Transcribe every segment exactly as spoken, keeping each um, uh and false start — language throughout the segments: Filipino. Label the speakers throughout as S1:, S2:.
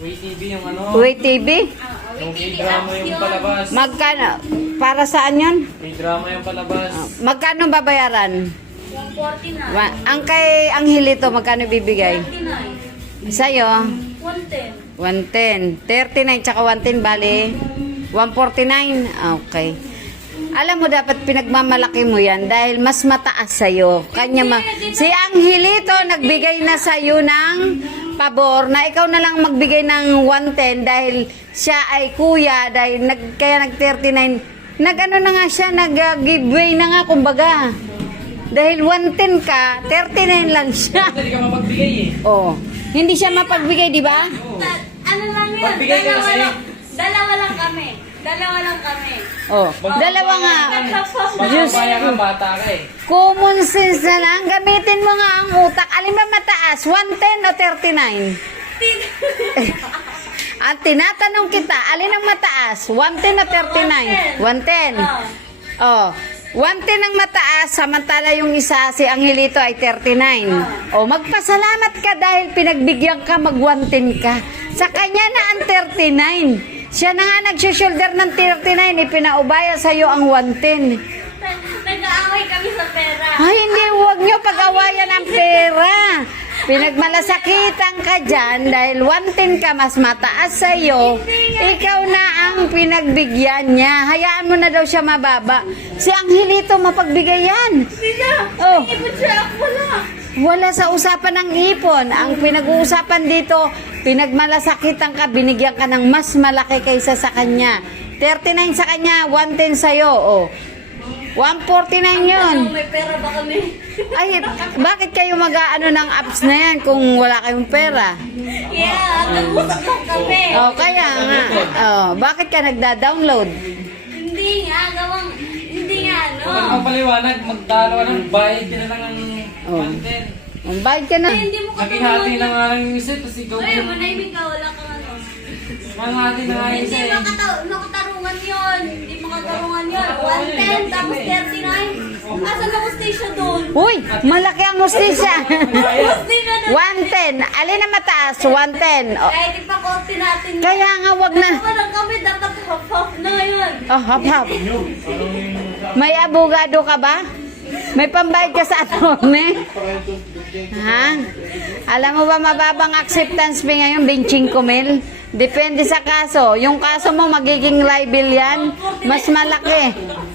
S1: Way T V yung ano.
S2: Way T V?
S1: Yung K-drama yung palabas.
S2: Magkano? Para saan yun?
S1: K-drama yung palabas.
S2: Magkano babayaran?
S3: one forty na.
S2: Wa- ang kay Angelito, magkano bibigay?
S3: thirty-nine.
S2: Sa'yo?
S3: one ten.
S2: one ten. thirty-nine tsaka one ten, bali? one forty-nine? Okay. Alam mo, dapat pinagmamalaki mo yan dahil mas mataas sa'yo. Kanya ma- si Angelito nagbigay na sa'yo ng pabor na ikaw na lang magbigay ng one ten dahil siya ay kuya, dahil nag, kaya nag thirty-nine. Nag-ano na nga siya, nag-giveaway na nga kumbaga. Dahil one ten ka, thirty-nine lang siya.
S1: Hindi ka mapagbigay eh.
S2: Oh, hindi siya mapagbigay, di ba?
S3: Ta- ano lang yun?
S1: Pagbigay ka
S3: Dalawa
S1: kasi.
S3: lang. Dalawa lang kami. Dalawa lang kami.
S2: Oh, dalawa nga. Diyos
S1: Pagpapaya ka,
S2: ko.
S1: bata ka eh.
S2: Common sense na lang. Gamitin mo nga ang utak. Alin ba mataas? one ten o thirty-nine? Ang tinatanong kita, alin ang mataas? one ten o thirty-nine? one ten. Oh, one ten ang mataas, samantala yung isa, si Angelito ay thirty-nine. Oh, magpasalamat ka dahil pinagbigyan ka, mag one ten ka. Sa kanya na ang thirty-nine. Siya na nga nag-shoulder ng thirty-nine, ipinaubaya sa'yo ang one ten.
S3: Nag-aaway kami sa pera.
S2: Ay, hindi, huwag nyo pag-awayan ang pera. Pinagmalasakitan ka dyan dahil one ten ka, mas mataas sa'yo. Ikaw na ang pinagbigyan niya. Hayaan mo na daw siya mababa. Si Angelito, mapagbigay yan.
S3: Sila,
S2: Oh.
S3: ibon siya ako wala.
S2: Wala sa usapan ng ipon. Ang pinag-uusapan dito, pinagmalasakitan ka, binigyan ka ng mas malaki kaysa sa kanya. thirty-nine sa kanya, one ten sa'yo. Oh. one forty-nine yun.
S3: May pera ba kami?
S2: Ay, bakit kayo mag-ano ng apps na yan kung wala kayong pera?
S3: Yeah, nag-usap lang kami.
S2: Oh, kaya nga. Oh, bakit ka nagda-download?
S3: Hindi nga, gawang, hindi nga ano.
S1: Kung ano paliwanag, magdalawa ng bayad din na lang ang
S2: Oh.
S1: one ten.
S2: Ang bayad ka na.
S3: Ay, hindi mo
S1: Naghihati na
S3: katulungan.
S1: nga lang yung isip, tapos ikaw
S3: Ay,
S1: yung
S3: manahimik ka, wala kang ano.
S1: manghati na nga yung
S3: Hindi
S1: isip.
S3: makata- makatarungan yun. Hindi makatarungan yun. one ten, tapos thirty-nine. Asan na hostisya doon?
S2: Uy, malaki ang hustisya.
S3: Hostisya doon.
S2: one ten. Alin na mataas? one ten. Oh,
S3: Kahit ipakorte natin.
S2: kaya nga, wag na.
S3: Dalawa lang kami, dapat half-half na ngayon.
S2: Oh, hap hap. May abogado ka ba? May pambayad ka sa attorney? Ha? Alam mo ba mababang acceptance fee ngayon? twenty-five mil? Depende sa kaso. Yung kaso mo magiging libel yan. Mas malaki.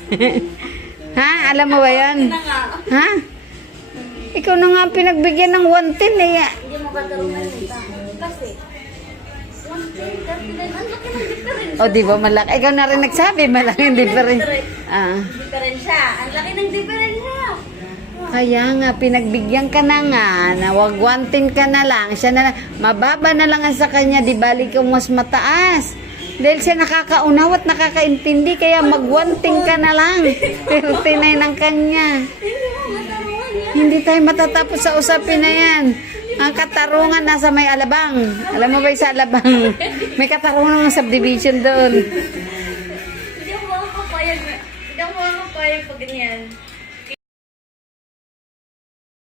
S2: Ha? Alam mo ba yan?
S3: Na nga.
S2: Ha? Ikaw na nga ang pinagbigyan ng one ten eh.
S3: Hindi mo katarungan yun. Kasi, one ten, thirty-nine, ang laki ng difference.
S2: O di ba malaki? Ikaw na rin nagsabi, malaki ang difference. Ah.
S3: Diferensya. Ang laki ng diferensya.
S2: Kaya nga, pinagbigyan ka na nga, na wag one ten ka na lang, siya na lang, mababa na lang ang sa kanya, di bali ka mas mataas. Dahil siya nakakaunaw at nakakaintindi, kaya mag one ten ka na lang. thirty-nine ang kanya.
S3: Hindi mo katarungan yan.
S2: Hindi tayo matatapos sa usapin na yan. Ang katarungan nasa may Alabang. Alam mo ba yung sa Alabang? May katarungan ng subdivision doon.
S3: Hindi ako makakapayag. Hindi ako makakapayag pag ganyan.